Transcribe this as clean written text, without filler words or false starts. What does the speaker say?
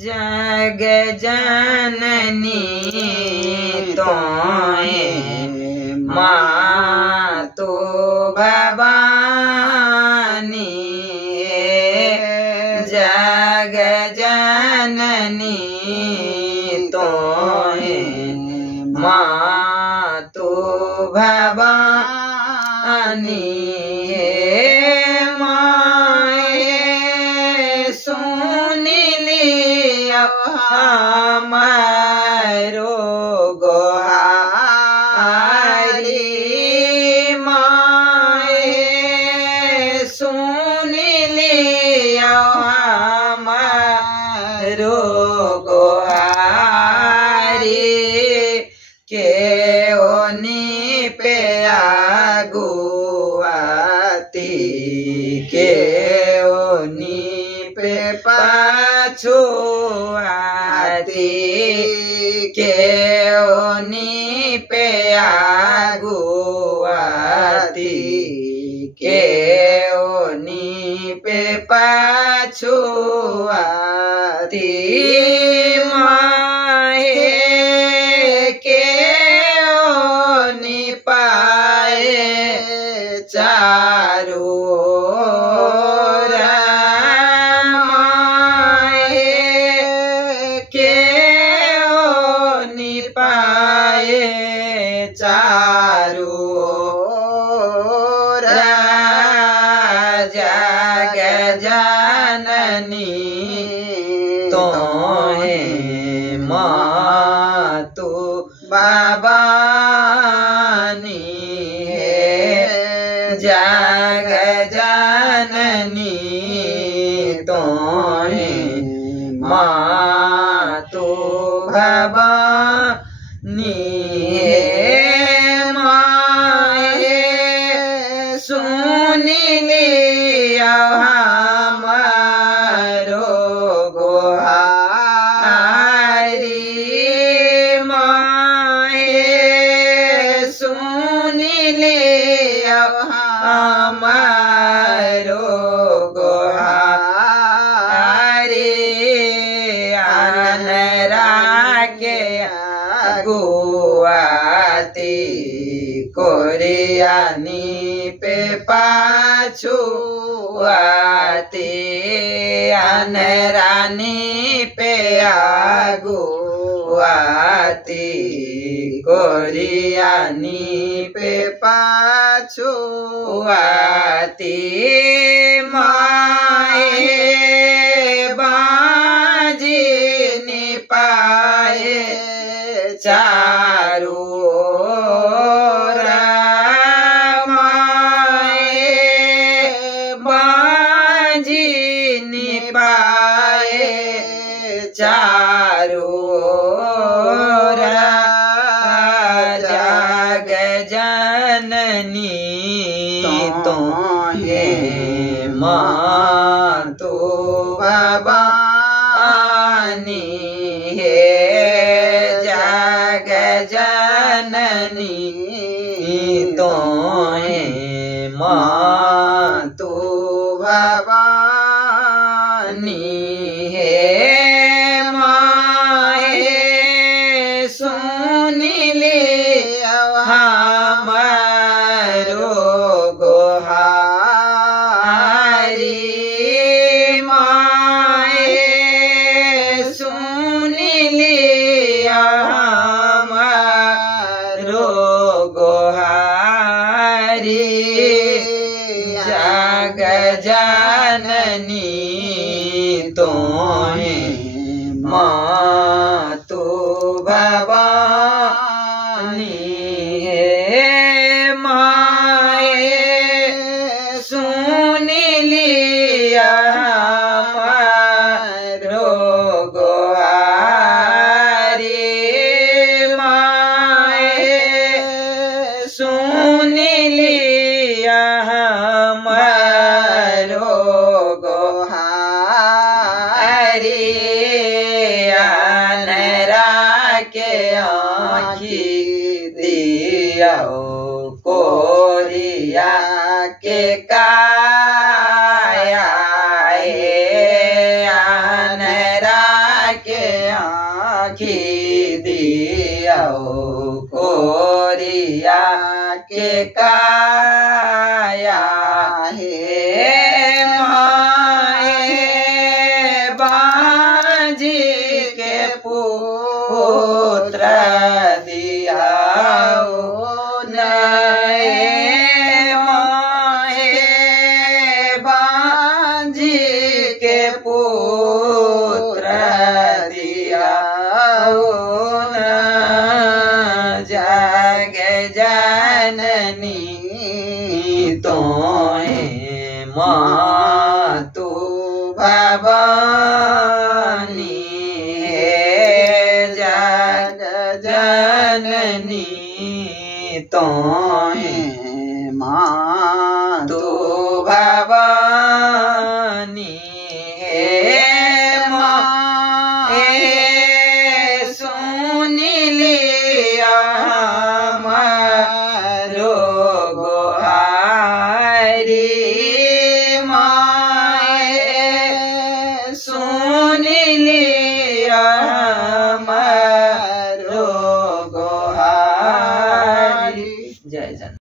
जग जननी तोए मातो भवानी जग जननी तोए मातो भवानी हमारो गोहारी माए सुन लिया हमारो गोहारी के ओनी पे आगुआती के ओनी पे पाछो के ओनी पे आगुआती के ओनी पे पाछुआती माहे के ओनी पाए चारू चारू जग जननी तोहे मातु भवानी जग जननी तोहे मातु भवानी सुन लिया हमारो गोहारी माए सुन लिया हमारो गोहारी अनरा के गुआती कोरियानी पे पाछुआती अनरानी पे आगुआती कोरियानी पे पाछुआती माए बाजी निपाए चारू चारू जग जननी तोहे मातु भवानी हे जग जननी तोहे मातु भवानी हमारो गोहारी माए सुन लिया हमारो गोहारी जग जननी तोहे मातु भवानी सुन लिया हमारो गोहारी माए सुन लिया हमारो गोहारी अनरा के आँखी दिया कोरिया के काया अनरा आखी दिया कोरिया के काया हे माए बाजी के पुत्र दिया नए माए बाजी के पुत्र दिया जग जननी तोए मातु भवानी हे जग जननी तोए